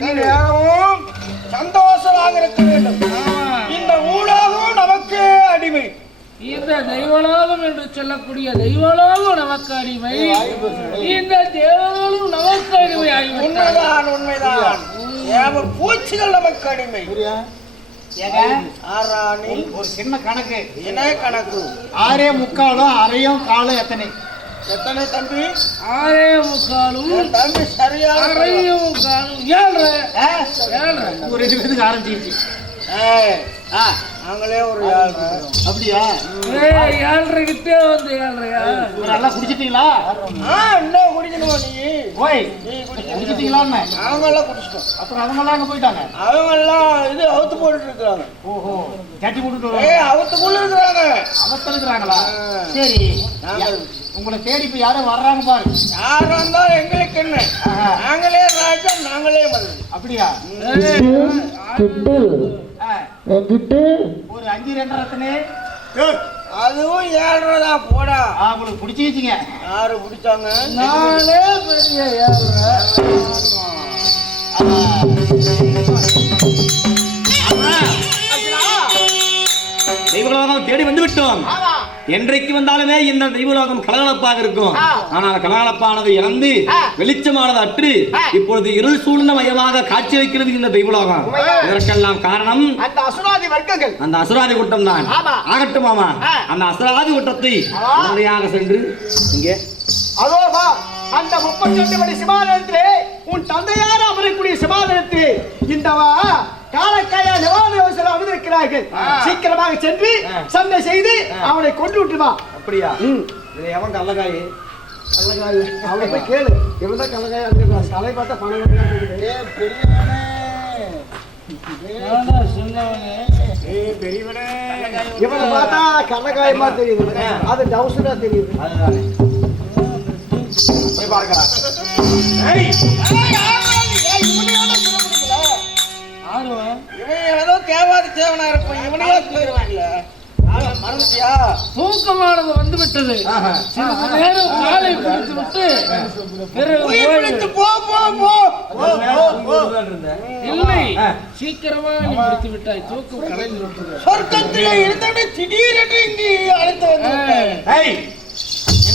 நேரமும் சந்தோஷமாக இருக்க வேண்டும் இந்த ஊடகம் நமக்கு அடிமை. இந்த தெய்வலோகம் என்று சொல்லக்கூடிய தெய்வலோகம் நமக்கு அடிமை. இந்த தேவலோகம் நமக்கு அடிமை உண்மைதான் உண்மைதான். பூச்சிகள் நமக்கு அடிமை. ஒரு சின்ன கணக்கு. என்ன கணக்கு? ஆறே முக்காலும் அரையும் காலும் எத்தனை? எத்தனை தம்பி? ஆறே முக்காலும் தம்பி சரியான அரையே முக்காலும் ஏழரை. ஆ? ஏழரை. ஒரு ரெண்டு பேருக்கு ஆரம்பிச்சிருச்சு. ஆ. நாங்களே ஒரு ஏழ்ரை. அப்படியா? ஏழரைக்கிட்டே வந்து ஏழரையா? ஒரு நல்லா குடிச்சிட்டீங்களா? ஆ இன்னும் குடிக்கணுமா நீ? ஓய் நீ குடிக்க குடிச்சிட்டீங்களான்னு அவங்கெல்லாம் குடிச்சிட்டோம். அப்புறம் அவங்க எல்லாம் அங்க போயிட்டாங்க? அவங்கெல்லாம் இது அவுத்து போட்டுட்டு இருக்கிறாங்க. ஓஹோ சட்டி போட்டுட்டு அவுத்துக்குள்ள இருக்கிறாங்க. அவசருக்குறாங்களா ஆ. சரி. நாங்கள் உங்களை தேடி இப்ப யாரும் வர்றாங்க பாரு. யார் வந்தாலும் எங்களுக்கு என்ன. நாங்களே ராஜா நாங்களே மருந்து அப்படியா? கிட்டு ஆ. கிட்டு ஒரு அஞ்சு ரெண்டு ரத்தனே. அதுவும் ஏழ்ரை தான் போடா. ஆ உங்களுக்கு பிடிச்சிக்கிச்சிங்க. யாரு பிடிச்சாங்க? நாலே பெரிய ஏழரை. தெய்வலோகம் தேடி வந்து விட்டோம் என்றைக்கு வந்தாலுமே இந்த தெய்வலோகம் கலகலப்பாக இருக்கும். ஆனால் கலகலப்பானது இறந்து வெளிச்சமானது அற்று இப்பொழுது இருள் சூழ்ந்த மையமாக காட்சி வைக்கிறது இந்த தெய்வலோகம் இதற்கெல்லாம் காரணம் அந்த அசுராதி வர்க்கங்கள். அந்த அசுராதி கூட்டம் தான். ஆகட்டும் மாமா. அந்த அசுராதி கூட்டத்தை உடனடியாக சென்று இங்கே. அதோ வா அந்த முப்பத்தி ரெண்டு மணி சிவாலயத்திலே உன் தந்தையார் அமரக்கூடிய சிவாலயத்திலே இந்த காலக்காயா நிவாரண அமர்ந்திருக்கிறார்கள். சீக்கிரமாக சென்று சண்டை செய்து அவனை கொண்டு விட்டு வா. அப்படியா? இது எவன் கள்ளக்காய் கள்ளக்காய் அவனை போய் கேளு. இவன் தான் கள்ளக்காயா இருக்கிறான் தலை பார்த்தா பணம் நானா சொன்னவனே. ஏய் பெரியவனே. இவனை பார்த்தா கள்ளக்காயமா தெரியுது. அது டவுசரா தெரியுது. அதுதானே. போய் பார்க்கலாம் இவன் ஏதோ தேவாதி தேவனா இருப்பான். இவனையா மறந்துட்டியா? தூக்கமானது வந்து விட்டது சிறிது நேரம் காலை பிடித்து விட்டு பிறகு போ போ போ. இல்லை. சீக்கிரமா நீ விட்டாய். தூக்கம் கலைந்து விட்டது. சொர்க்கத்திலே இருந்தவனை திடீரென்று இங்கே அழைத்து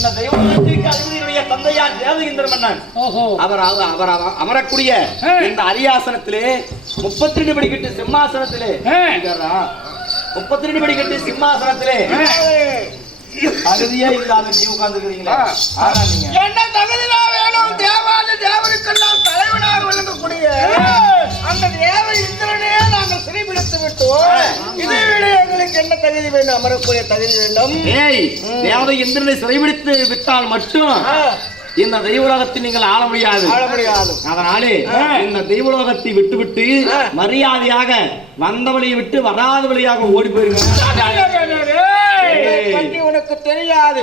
இந்த தெய்வத்திற்கு அதிபதியுடைய தந்தையார் தேவகிந்திர மன்னன். அவர் அவர் அமரக்கூடிய. இந்த அரியாசனத்திலே முப்பத்தி ரெண்டு படிக்கட்டு சிம்மாசனத்திலே. முப்பத்தி ரெண்டு படிக்கட்டு சிம்மாசனத்திலே. தகுதியே இல்லாத நீ உட்கார்ந்துக்கிறீங்களா ஆனா நீங்க. என்ன தகுதிதான் வேணும்? தேவாதி தேவருக்கெல்லாம் தலைவனாக விளங்கக்கூடிய அந்த தேவ இந்திரனே நாங்கள் சிறைபிடித்து விட்டோம். என்ன தகுதி வேண்டும்? அமரக்கூடிய தகுதி வேண்டும். ஏய் தேவதை இந்திரனை சிறைபிடித்து விட்டால் மட்டும் இந்த தெய்வலோகத்தை நீங்கள் ஆள முடியாது. அதனாலே இந்த தெய்வலோகத்தை விட்டுவிட்டு மரியாதையாக வந்த வழியை விட்டு வராத வழியாக ஓடி போயிருங்க. உனக்கு தெரியாது.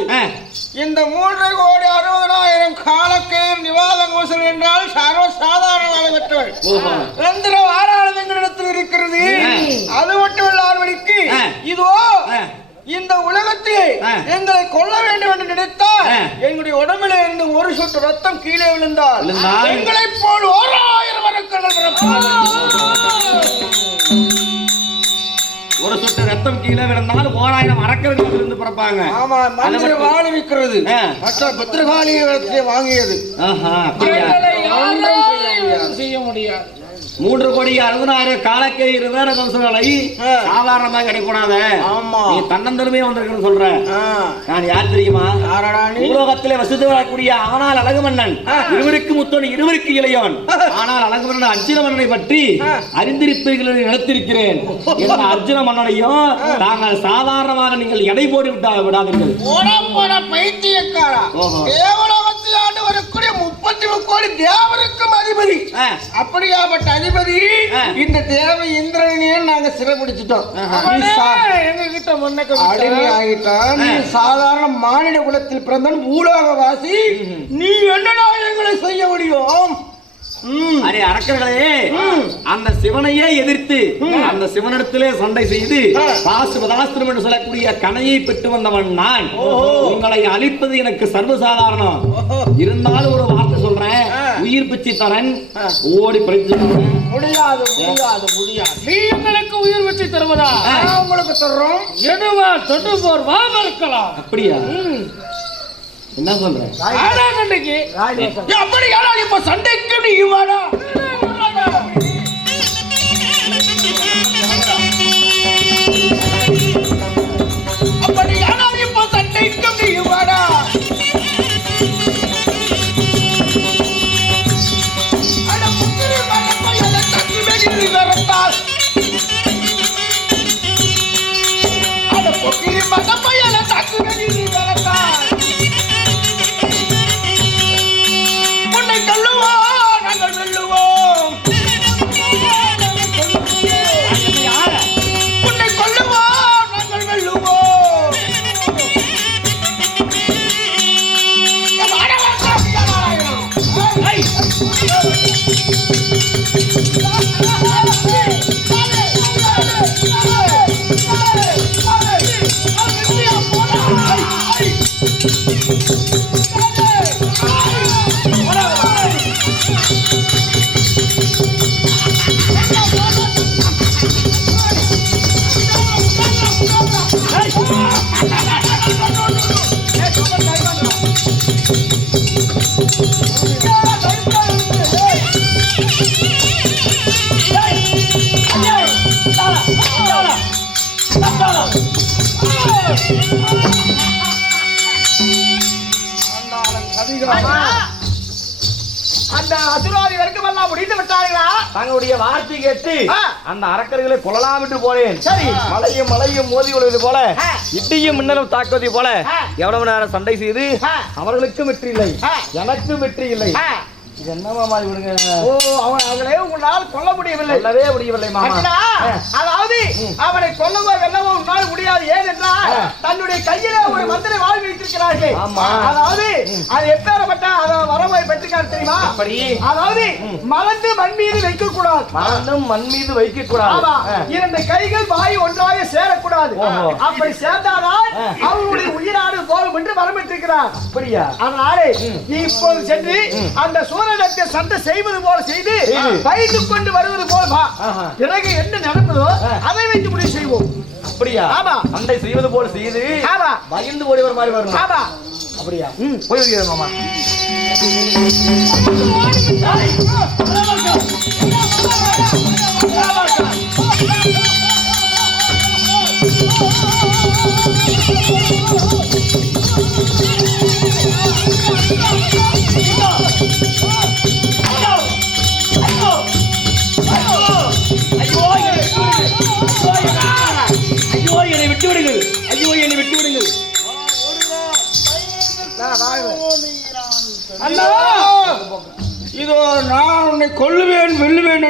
இந்த மூன்று கோடி அறுபதாயிரம் காலக்கே நிவாத கோசல் என்றால் சர்வ சாதாரண பெற்றவள் ஓஹோ. எந்திர ஆறாளது எங்களிடத்தில் இருக்கிறது அது மட்டும் ஆ. இதோ. இந்த உலகத்தில். எங்களை கொல்ல வேண்டும் என்று நினைத்தால். எங்களுடைய உடம்பில் இருந்து ஒரு சொட்டு ரத்தம் கீழே விழுந்தால் எங்களைப் போல் ஓராயிரம் மரக்கடல் ஒரு சொட்டு ரத்தம் கீழே விழுந்தால் ஓராயிரம் அரக்கர்கள் இருந்து பிறப்பாங்க ஆமா மந்திர. வாழ் ஆ. மற்ற பத்திரகாளி வாங்கியது? எங்களை செய்ய முடியாது மூன்று கோடி அறுபதாயிரம் காலக்கை இருவேற கம்சங்களை. சாதாரணமா கிடைக்கூடாது ஆமா. நீ தன்னந்தருமே வந்திருக்குன்னு சொல்ற. நான் யார் தெரியுமா? பூலோகத்திலே வசித்து வரக்கூடிய ஆனால் அழகு மன்னன் இருவருக்கு முத்தோன் இருவருக்கு இளையவன். ஆனால் அழகு மன்னன் அர்ஜுன மன்னனை பற்றி அறிந்திருப்பீர்கள் இந்த அர்ஜுன மன்னனையும் தாங்கள் சாதாரணமாக நீங்கள் எடை போட்டு விட்டா விடாதீர்கள். முப்பத்தி முக்கோடி தேவருக்கும் அதிபதி. அப்படியாப்பட்ட அதிபதி. இந்த தேவ இந்திரனையே நாங்க சிறைபிடிச்சிட்டோம். நீ அவனே சா- எங்க கிட்ட முன்னக்க அடிமை ஆகிட்டான். நீ சாதாரண மானிட குலத்தில் பிறந்தவன் பூலோகவாசி நீ என்னடா எங்களை செய்ய முடியும். அடே அரக்கர்களே அந்த சிவனையே எதிர்த்து அந்த சிவனிடத்திலே சண்டை செய்து பாசுபதாஸ்திரம் என்று சொல்லக்கூடிய கனையை பெற்று வந்தவன் நான். உங்களை அழிப்பது எனக்கு சர்வசாதாரணம். இருந்தாலும் ஒரு வார்த்தை சொல்றேன் உயிர் பிச்சை தரன் ஓடி பிழைத்து முடியாது முடியாது. முடியாது. நீ எங்களுக்கு உயிர் வச்சு தருவதா? உங்களுக்கு தர்றோம் எடுவா தொட்டு போர் வா மறுக்கலாம். அப்படியா? என்ன சொல்ற? ஆனா கண்டைக்கு. அப்படி ஆனால் இப்ப சண்டைக்கு நீ வாடா தங்களுடைய வார்த்தை கேட்டு. அந்த அரக்கர்களை கொள்ளலாம் விட்டு போனேன் சரி மலையும் மலையும் மோதி கொள்வது போல. இட்டியும் மின்னலும் தாக்குவது போல. எவ்வளவு நேரம் சண்டை செய்து. அவர்களுக்கும் வெற்றி இல்லை. எனக்கும் வெற்றி இல்லை என்னமா மாதிரி விடுங்க? ஓ அவன் அவளே உங்களால் கொல்ல முடியவில்லை. சொல்லவே முடியவில்லை மாமா. அதாவது அவனை கொல்லவோ வெல்லவோ உன்னால் முடியாது. ஏனென்றால் தன்னுடைய கையில ஒரு மந்திர வாழ் வைத்திருக்கிறார்கள். அதாவது அது எப்பேறப்பட்ட அதை வரவை பெற்றுக்காரு தெரியுமா? அப்படி. அதாவது மலர்ந்து மண் மீது வைக்க கூடாது மண்ணும் மண் மீது வைக்க கூடாது இரண்டு கைகள் வாய் ஒன்றாக சேரக்கூடாது. அப்படி சேர்ந்தாதான் அவருடைய உயிராடு போகும் என்று வரமிட்டிருக்கிறார் அப்படியா? அதனாலே நீ இப்போது சென்று அந்த சூரனத்தை சண்டை செய்வது போல செய்து. வைத்து கொண்டு வருவது போல் வா. பிறகு என்ன நடந்ததோ அதை வைத்து முடிவு செய்வோம் அப்படியா ஆமா. சண்டை செய்வது போல செய்து ஆமா பயந்து ஓடி வர மாதிரி வரும் ஆமா அப்படியா போய் வருகிறேன் மாமா ஐயோ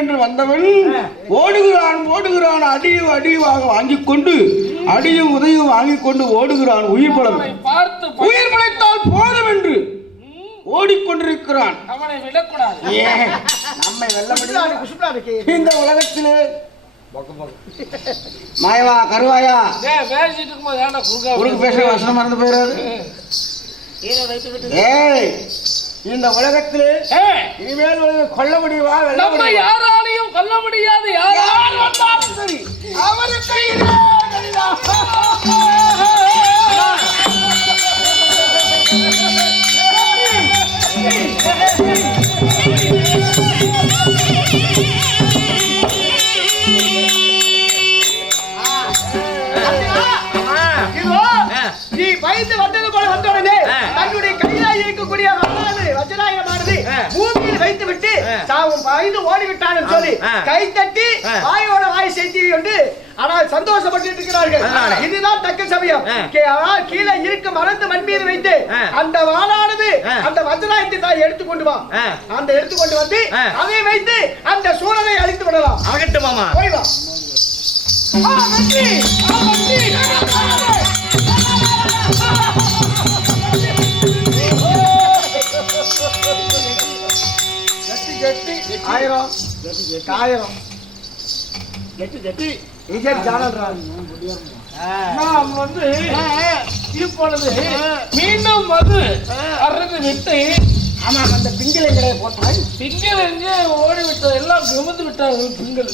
என்று வந்தவன் ஓடுகிறான் ஓடுகிறான் அடியும் அடியுமாக வாங்கிக் கொண்டு அடியும் உதவியும் வாங்கிக் கொண்டு ஓடுகிறான் உயிர் பலம். உயிர் பிழைத்தால் போதும் என்று ஓடிக்கொண்டிருக்கிறான். அவனை விடக்கூடாது. நம்மை வெல்ல இந்த உலகத்திலே மாயவா கருவாயா? டேய், பேசிட்டு பேசுற வசனம் மறந்து போயிடாது ஏய் இந்த உலகத்திலே இனிமேல் கொல்ல முடியுமா நம்ம யாராலையும் கொல்ல முடியாது யாராலும் யார் வந்தாலும் சரி. அவரு பயந்து ஓடிவிட்டான் என்று சொல்லி கை தட்டி வாயோட வாய் செய்தி கொண்டு ஆனால் சந்தோஷப்பட்டு இருக்கிறார்கள். இதுதான் தக்க சமயம். கீழே இருக்கும் மறந்து மண் மீது வைத்து அந்த வாளானது அந்த வஜ்ராயத்தை தான் எடுத்துக்கொண்டு வா. அந்த எடுத்துக்கொண்டு வந்து அதை வைத்து அந்த சூழலை அழித்து விடலாம். ஆகட்டும் மாமா. போய் வா. ஆ, வெற்றி! ஆ, வெற்றி! ஆயிரம் ஆயிரம் ஜெட்டி விஜய் நாம் வந்து இப்பொழுது மீண்டும் வந்து அறுந்து விட்டு ஆமா அந்த பிங்கிலங்களை போட்டாய் திங்கள் எங்கே ஓடிவிட்டது எல்லாம் சுமந்து விட்டார்கள் திங்கள்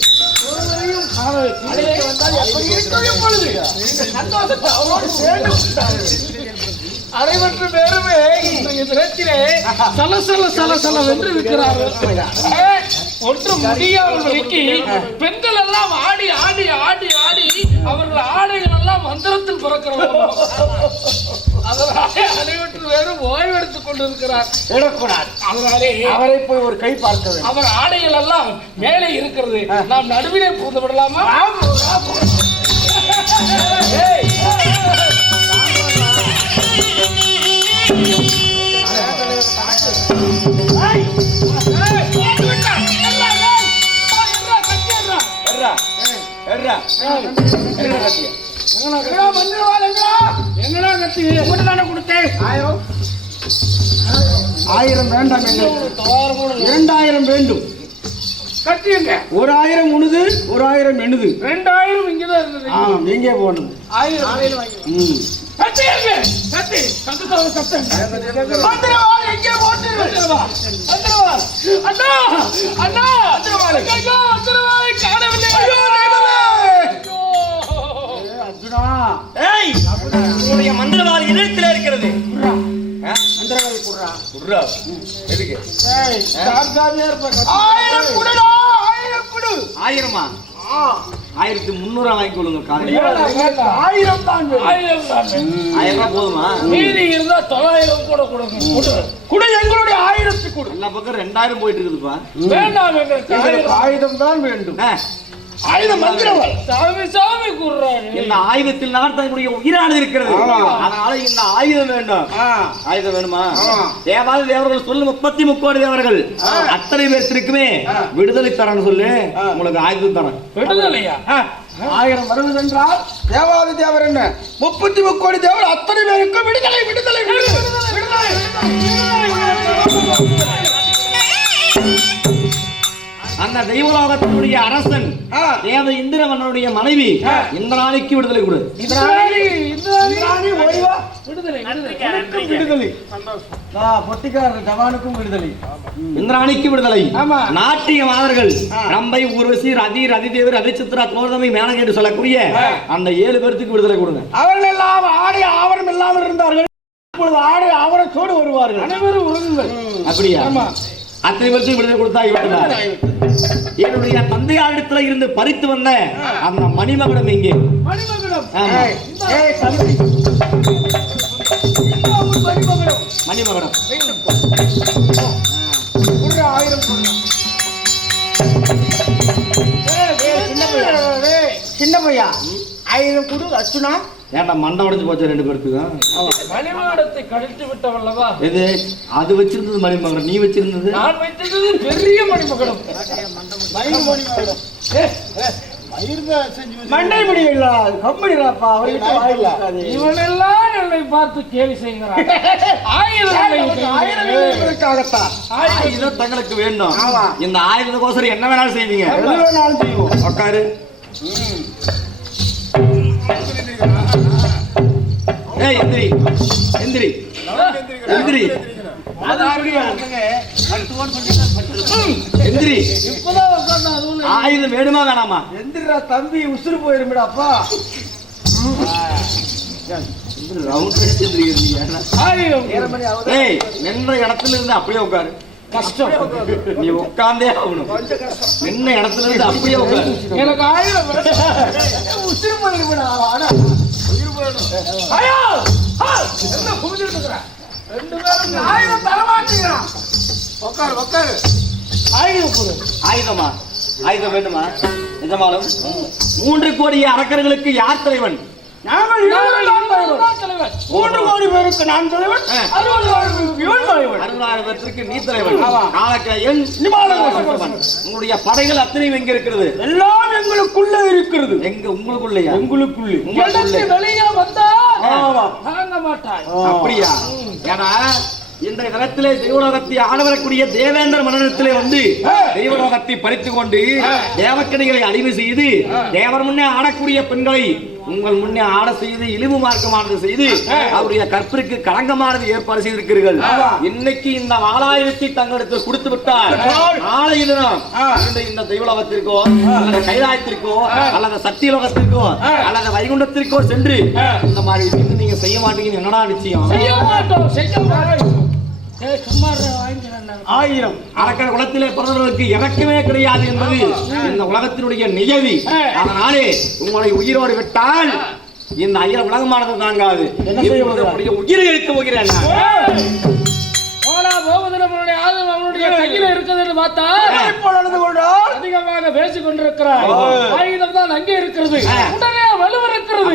ஒருவரையும் காணவில்லை வந்தால் எப்படி இருக்கும் இப்பொழுது சந்தோஷத்தை அவரோடு சேர்ந்து விட்டார்கள் அனைவற்று பேருமே இன்றைய தினத்திலே சல சல சல சல வென்று இருக்கிறார்கள். முடியாமல் வைக்கி பெண்கள் எல்லாம் ஆடி ஆடி ஆடி ஆடி அவர்கள் ஆடைகள் எல்லாம் மந்திரத்தில் பிறக்கிறார்கள் அதனாலே அனைவற்று பேரும் ஓய்வெடுத்துக் கொண்டிருக்கிறார். விடக்கூடாது அதனாலே அவரை போய் ஒரு கை பார்க்க வேண்டும். அவர் ஆடைகள் எல்லாம் மேலே இருக்கிறது. நாம் நடுவிலே புகுந்து விடலாமா? ஏய், எங்கடா கத்தி? உங்கள்கிட்ட தானே கொடுத்தேன். ஆயிரம் ஆயிரம் வேண்டாம். இரண்டாயிரம் வேண்டும். ஒரு ஆயிரம் உழுது ஒரு ஆயிரம் எண்ணுது. ரெண்டாயிரம் இங்கதான் இருந்தது. எங்கே போகணும். ஆயிரம். ம். கத்தி எங்க? கத்தி. கத்துத்தவங்க கத்தங்க மந்திரவாள் எங்கே போட்டு. அண்ணா. அண்ணா. ஐயோ காணவில்லை. ஐயோ. உன்னுடைய மந்திரவாதி இதயத்திலே இருக்கிறது. குர்ரா. எதுக்கு? ஆயிரம் குடுடா ஆயிரம் குடு. ஆயிரமா? ஆயிரத்தி முன்னூறு வாங்கி காலையில். ஆயிரம் தான் வேணும். ஆயிரம் ரூபாய் போதுமா? மீதி இருந்தா தொள்ளாயிரம் கூட கொடுங்க. கொடு. குடு எங்களுடைய ஆயிரத்து குடு. எல்லா பக்கம் ரெண்டாயிரம் போயிட்டு இருக்குதுப்பா. வேண்டாம் ஆயிரம் ஆயுதம் தான் வேண்டும். ஆயுதம் மந்திரவாள் சாமி சாமி கூறுறாரு இந்த ஆயுதத்தில் நாட்டக்கூடிய உயிரானது இருக்கிறது. அதனால இந்த ஆயுதம் வேண்டும். ஆயுதம் வேணுமா. தேவாதி தேவர்கள் சொல்லு முப்பத்தி முக்கோடி தேவர்கள். அத்தனை பேர்த்திற்குமே விடுதலை தரேன்னு சொல்லு. உங்களுக்கு ஆயுதம் தரேன். விடுதலையா? ஆயிரம் வருவதென்றால் தேவாதி தேவர் என்ன? முப்பத்தி முக்கோடி தேவர் அத்தனை பேருக்கும் விடுதலை விடுதலை விடுதலை. அந்த தெய்வலோகத்தினுடைய அரசன். தேவ இந்திரவனுடைய மனைவி இந்த நாளைக்கு விடுதலை கொடு. விடுதலை விடுதலை. விடுதலை. ஆ, பொட்டிக்காரர் ஜவானுக்கும் விடுதலை. இந்திராணிக்கு விடுதலை. ஆமா. நாட்டிய மாதர்கள் ரம்பை ஊர்வசி ரதி ரதிதேவர் ரதிச்சித்ரா தோர்தமை மேனகை என்று சொல்லக்கூடிய அந்த ஏழு பேர்த்துக்கு விடுதலை கொடுங்க. அவர்கள் எல்லாம் ஆடை ஆவரம் இல்லாமல் இருந்தார்கள். இப்பொழுது ஆடை ஆவரத்தோடு வருவார்கள். அனைவரும் அப்படியா? அத்தனை பேருக்கு விடுதலை கொடுத்தா இவர்கள் என்னுடைய தந்தையாரிடத்துல இருந்து பறித்து வந்த அந்த மணிமகுடம் எங்கே? மணிமகுடம். சின்ன பையா. ஆயிரம் குடு அர்ச்சுனா. ஏன்டா மண்டை உடைஞ்சு போச்சு ரெண்டு பேர்த்துக்கும்? மணிமகுடத்தை கழித்து விட்டவல்லவா? எது அது வச்சிருந்தது மணிமகுடம் நீ வச்சிருந்தது? நான் வைத்தது பெரிய மணிமகுடம். மண்டை முடி இல்ல கம்பெனிப்பா அவர்கிட்ட வாயில்ல இவனெல்லாம் என்னை பார்த்து கேலி செய்கிறான். ஆயிரம் தங்களுக்கு வேண்டும். ஆமா. இந்த ஆயுதத்துக்கோசரம் என்ன வேணாலும் செய்வீங்க. உட்காரு. எந்திரி எந்திரி. எந்திரி. எந்திரி. ஆயுதம் வேணுமா வேணாமா? எந்திரா தம்பி உசுறு போயிருமிடாப்பா. நின்ற இடத்துல இருந்து அப்படியே உட்காரு. கஷ்டம். நீ உட்கார்ந்தே ஆகணும். நின்ன இடத்துல இருந்து அப்படியே உட்காரு. எனக்கு ஆயிரம் உசுறு போயிருமிடா. என்ன குமிஞ்சிட்டு ரெண்டு பேரும் ஆயுதம் தரமாட்டேங்கிறான் உட்காரு உக்காரு ஆயுதம் கொடு. ஆயுதமா ஆயுதம் வேண்டுமா நிஜமாலும் மூன்று கோடிய அரக்கர்களுக்கு யார் தலைவன் மூன்று கோடி பேருக்கு நான் தலைவன் அறுபதாயிரம் பேருக்கு நீ நிமாலகோசவன். உங்களுடைய படைகள் அத்தனையும் எங்க இருக்கிறது எல்லாம் எங்களுக்குள்ள இருக்கிறது. எங்க? உங்களுக்குள்ளயா? உங்களுக்குள்ளே. எனக்கு வெளியே வந்தா ஆமா. தாங்க மாட்டாய். அப்படியா? ஏன்னா இன்றைய தினத்திலே தெய்வலோகத்தை ஆள வரக்கூடிய தேவேந்திர மன்னனத்திலே வந்து தெய்வலோகத்தை பறித்து கொண்டு தேவக்கணிகளை அழிவு செய்து தேவர் முன்னே ஆடக்கூடிய பெண்களை உங்கள் முன்னே ஆட செய்து இழிவு மார்க்கமானது செய்து அவருடைய கற்பிற்கு களங்கமானது ஏற்பாடு செய்திருக்கிறீர்கள். இன்னைக்கு இந்த நாலாயிரத்தி தங்களுக்கு கொடுத்து விட்டால் நாளைய தினம் இந்த தெய்வலோகத்திற்கோ அல்லது கைலாயத்திற்கோ அல்லது சத்தியலோகத்திற்கோ அல்லது வைகுண்டத்திற்கோ சென்று இந்த மாதிரி நீங்க செய்ய மாட்டீங்கன்னு என்னடா நிச்சயம்? செய்ய மாட்டோம் செய்ய மாட்டோம். ஆயிரம் அரக்கர் குலத்திலே பிறந்தவர்களுக்கு இறக்கமே கிடையாது என்பது இந்த உலகத்தினுடைய நியதி. அதனாலே உங்களை உயிரோடு விட்டால் இந்த ஐயர் உலகமானது தாங்காது. உயிரை எடுக்க போகிறேன் அதிகமாக பேசிக் கொண்டிருக்கிறார். ஆயுதம் தான் அங்கே இருக்கிறது. உடனே வலுவிருக்கிறது